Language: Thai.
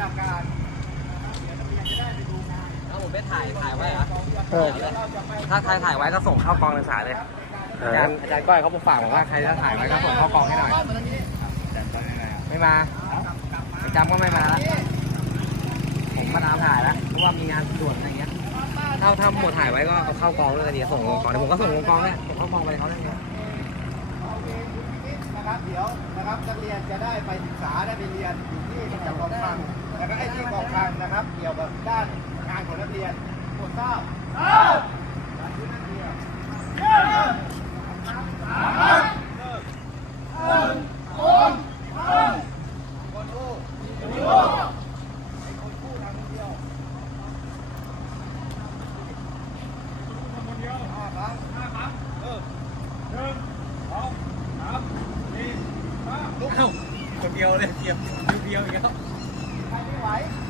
จากการถ่ายถ่ายไว้เหรอถ้าใครถ่ายไว้ก็ส่งเข้ากองศึกษาเลยอาจารย์อาจารย์ก้อยเขาบอกฝากบว่าใครจะถ่ายไว้ก็ส่งเข้ากองให้หน่อยไม่มาจำก็ไม่มาล้ผมมาน้ำถ่ายแล้วเพราะว่ามีงานด่วนอะไรเงี้ยถ้าถ้าหมดถ่ายไว้ก็เข้ากองเลยดีส่งกองแต่ผมก็ส่งกองเนี่ย ส่งกองไปเขาเลยโอเคคุณพิมนะครับ เดี๋ยวนะครับนักเรียนจะได้ไปศึกษาได้ไปเรียนนนะครับเกี่ยวกับด้านงานของนักเรียนโปรดทราบเดียวเลยเดียวเดียวเดียวเดียวใครไม่ไหว